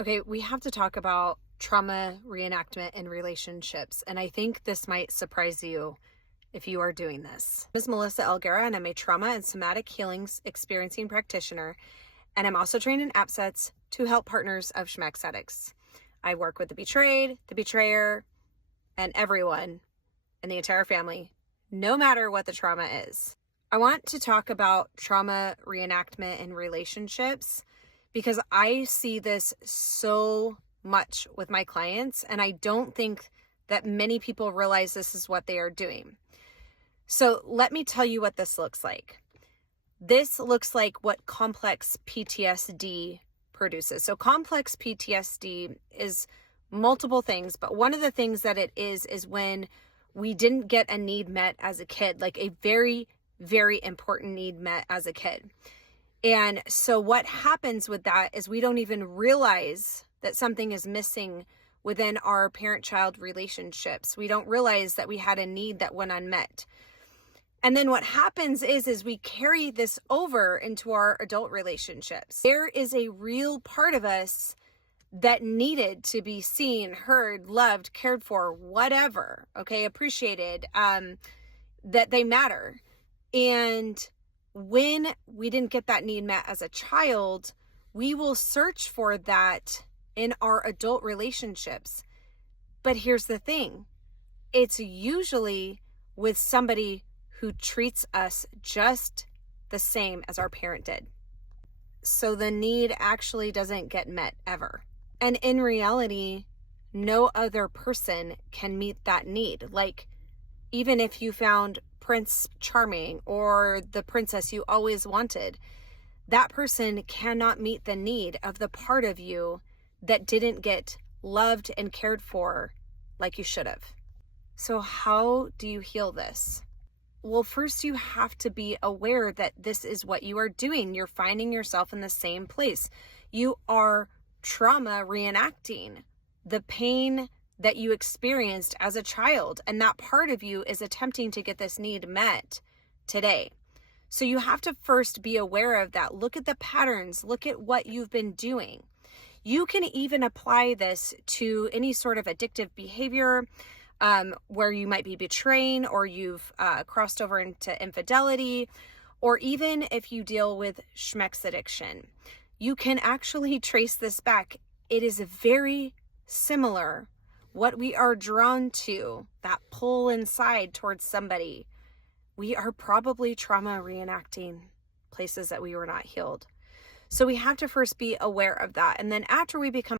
Okay, we have to talk about trauma reenactment in relationships, and I think this might surprise you if you are doing this. My name is Melissa Elguera, and I'm a trauma and somatic healings experiencing practitioner, and I'm also trained in AppSets to help partners of Schmex addicts. I work with the betrayed, the betrayer, and everyone in the entire family, no matter what the trauma is. I want to talk about trauma reenactment in relationships because I see this so much with my clients, and I don't think that many people realize this is what they are doing. So let me tell you what this looks like. This looks like what complex PTSD produces. So complex PTSD is multiple things, but one of the things that it is when we didn't get a need met as a kid, like a very, very important need met as a kid. And so what happens with that is we don't even realize that something is missing within our parent-child relationships. We don't realize that we had a need that went unmet. And then what happens is we carry this over into our adult relationships. There is a real part of us that needed to be seen, heard, loved, cared for, whatever, okay, appreciated, that they matter. And when we didn't get that need met as a child, we will search for that in our adult relationships. But here's the thing. It's usually with somebody who treats us just the same as our parent did. So the need actually doesn't get met ever. And in reality, no other person can meet that need. Like, even if you found Prince Charming or the princess you always wanted, that person cannot meet the need of the part of you that didn't get loved and cared for like you should have. So how do you heal this? Well, first you have to be aware that this is what you are doing. You're finding yourself in the same place. You are trauma reenacting the pain that you experienced as a child, and that part of you is attempting to get this need met today. So you have to first be aware of that. Look at the patterns, look at what you've been doing. You can even apply this to any sort of addictive behavior, where you might be betraying, or you've crossed over into infidelity, or even if you deal with Schmex addiction. You can actually trace this back. It is very similar. What we are drawn to, that pull inside towards somebody, we are probably trauma reenacting places that we were not healed. So we have to first be aware of that. And then after we become